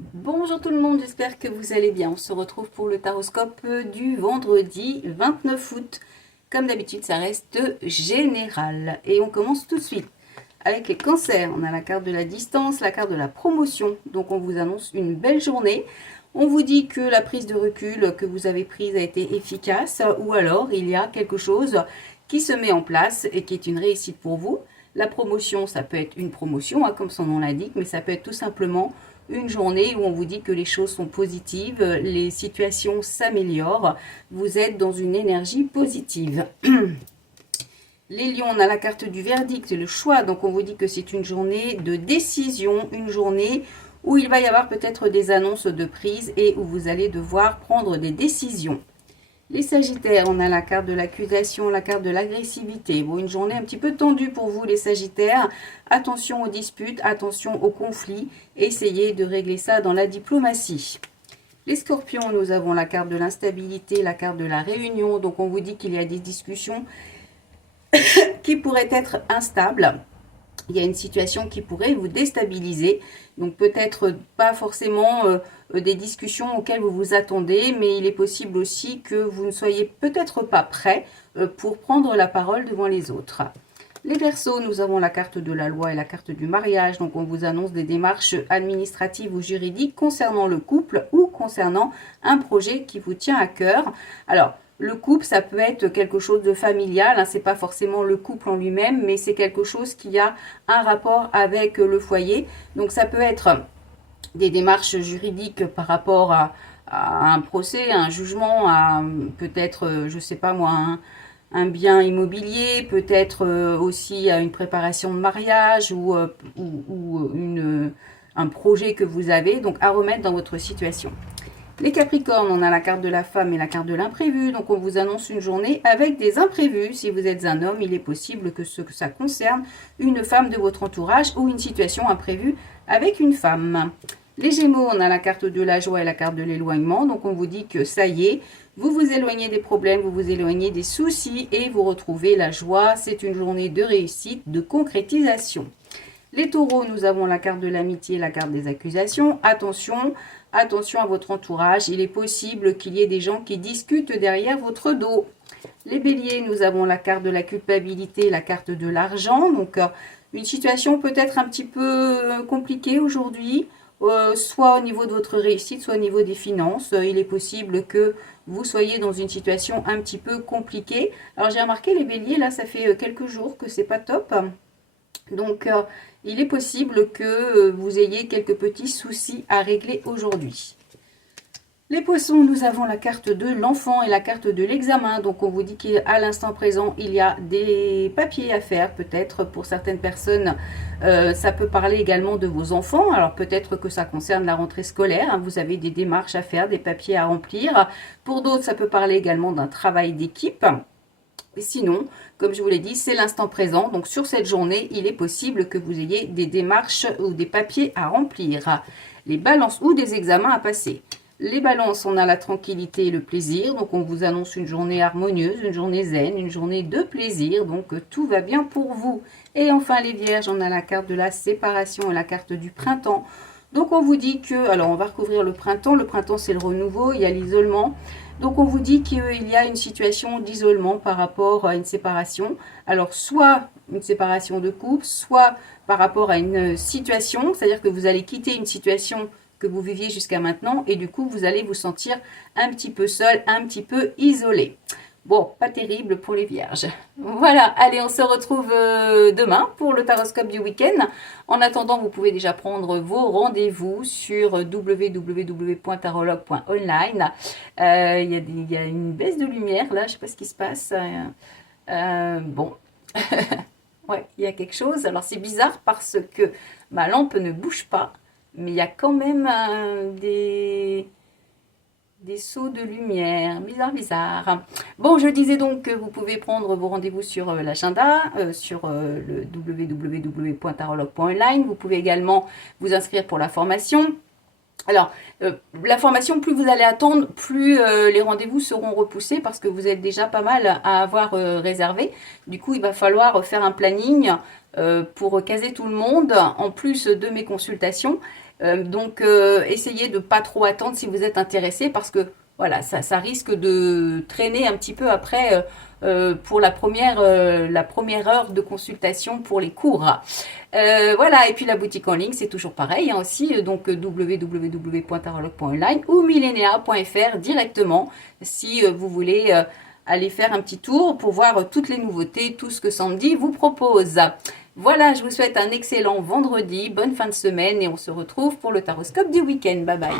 Bonjour tout le monde, j'espère que vous allez bien. On se retrouve pour le taroscope du vendredi 29 août. Comme d'habitude, ça reste général. Et on commence tout de suite avec les cancers. On a la carte de la distance, la carte de la promotion. Donc on vous annonce une belle journée. On vous dit que la prise de recul que vous avez prise a été efficace ou alors il y a quelque chose qui se met en place et qui est une réussite pour vous. La promotion, ça peut être une promotion, comme son nom l'indique, mais ça peut être tout simplement une journée où on vous dit que les choses sont positives, les situations s'améliorent, vous êtes dans une énergie positive. Les lions, on a la carte du verdict, le choix, donc on vous dit que c'est une journée de décision, une journée où il va y avoir peut-être des annonces de prise et où vous allez devoir prendre des décisions. Les Sagittaires, on a la carte de l'accusation, la carte de l'agressivité. Bon, une journée un petit peu tendue pour vous les Sagittaires. Attention aux disputes, attention aux conflits. Essayez de régler ça dans la diplomatie. Les Scorpions, nous avons la carte de l'instabilité, la carte de la réunion. Donc on vous dit qu'il y a des discussions qui pourraient être instables. Il y a une situation qui pourrait vous déstabiliser. Donc peut-être pas forcément des discussions auxquelles vous vous attendez, mais il est possible aussi que vous ne soyez peut-être pas prêt pour prendre la parole devant les autres. Les Verseaux, nous avons la carte de la loi et la carte du mariage. Donc on vous annonce des démarches administratives ou juridiques concernant le couple ou concernant un projet qui vous tient à cœur. Alors, le couple, ça peut être quelque chose de familial, c'est pas forcément le couple en lui-même, mais c'est quelque chose qui a un rapport avec le foyer. Donc ça peut être des démarches juridiques par rapport à un procès, à un jugement, à peut-être, je sais pas moi, un bien immobilier, peut-être aussi à une préparation de mariage ou un projet que vous avez, donc à remettre dans votre situation. Les Capricornes, on a la carte de la femme et la carte de l'imprévu. Donc, on vous annonce une journée avec des imprévus. Si vous êtes un homme, il est possible que ça concerne une femme de votre entourage ou une situation imprévue avec une femme. Les Gémeaux, on a la carte de la joie et la carte de l'éloignement. Donc, on vous dit que ça y est, vous vous éloignez des problèmes, vous vous éloignez des soucis et vous retrouvez la joie. C'est une journée de réussite, de concrétisation. Les taureaux, nous avons la carte de l'amitié et la carte des accusations. Attention, attention à votre entourage. Il est possible qu'il y ait des gens qui discutent derrière votre dos. Les béliers, nous avons la carte de la culpabilité et la carte de l'argent. Donc, une situation peut-être un petit peu compliquée aujourd'hui, soit au niveau de votre réussite, soit au niveau des finances. Il est possible que vous soyez dans une situation un petit peu compliquée. Alors, j'ai remarqué les béliers, là, ça fait quelques jours que c'est pas top. Donc, il est possible que vous ayez quelques petits soucis à régler aujourd'hui. Les poissons, nous avons la carte de l'enfant et la carte de l'examen. Donc, on vous dit qu'à l'instant présent, il y a des papiers à faire. Peut-être pour certaines personnes, ça peut parler également de vos enfants. Alors, peut-être que ça concerne la rentrée scolaire. Vous avez des démarches à faire, des papiers à remplir. Pour d'autres, ça peut parler également d'un travail d'équipe. Et sinon, comme je vous l'ai dit, c'est l'instant présent. Donc sur cette journée, il est possible que vous ayez des démarches ou des papiers à remplir, les balances ou des examens à passer. Les balances, on a la tranquillité et le plaisir. Donc on vous annonce une journée harmonieuse, une journée zen, une journée de plaisir. Donc tout va bien pour vous. Et enfin les vierges, on a la carte de la séparation et la carte du printemps. Donc on vous dit que, alors on va recouvrir le printemps c'est le renouveau, il y a l'isolement. Donc on vous dit qu'il y a une situation d'isolement par rapport à une séparation. Alors soit une séparation de couple, soit par rapport à une situation, c'est-à-dire que vous allez quitter une situation que vous viviez jusqu'à maintenant et du coup vous allez vous sentir un petit peu seul, un petit peu isolé. Bon, pas terrible pour les vierges. Voilà, allez, on se retrouve demain pour le taroscope du week-end. En attendant, vous pouvez déjà prendre vos rendez-vous sur www.tarologue.online. Il y a une baisse de lumière là, je ne sais pas ce qui se passe. Bon, ouais, il y a quelque chose. Alors c'est bizarre parce que ma lampe ne bouge pas, mais il y a quand même des sauts de lumière, bizarre, bizarre. Bon, je disais donc que vous pouvez prendre vos rendez-vous sur l'agenda, sur le www.tarologue.online. Vous pouvez également vous inscrire pour la formation. Alors, la formation, plus vous allez attendre, plus les rendez-vous seront repoussés parce que vous êtes déjà pas mal à avoir réservé. Du coup, il va falloir faire un planning pour caser tout le monde, en plus de mes consultations. Donc, essayez de pas trop attendre si vous êtes intéressé parce que voilà, ça risque de traîner un petit peu après pour la première heure de consultation pour les cours. Voilà, et puis la boutique en ligne, c'est toujours pareil hein, aussi, donc www.tarologue.online ou millennia.fr directement si vous voulez aller faire un petit tour pour voir toutes les nouveautés, tout ce que Sandy vous propose. Voilà, je vous souhaite un excellent vendredi, bonne fin de semaine et on se retrouve pour le taroscope du week-end. Bye bye.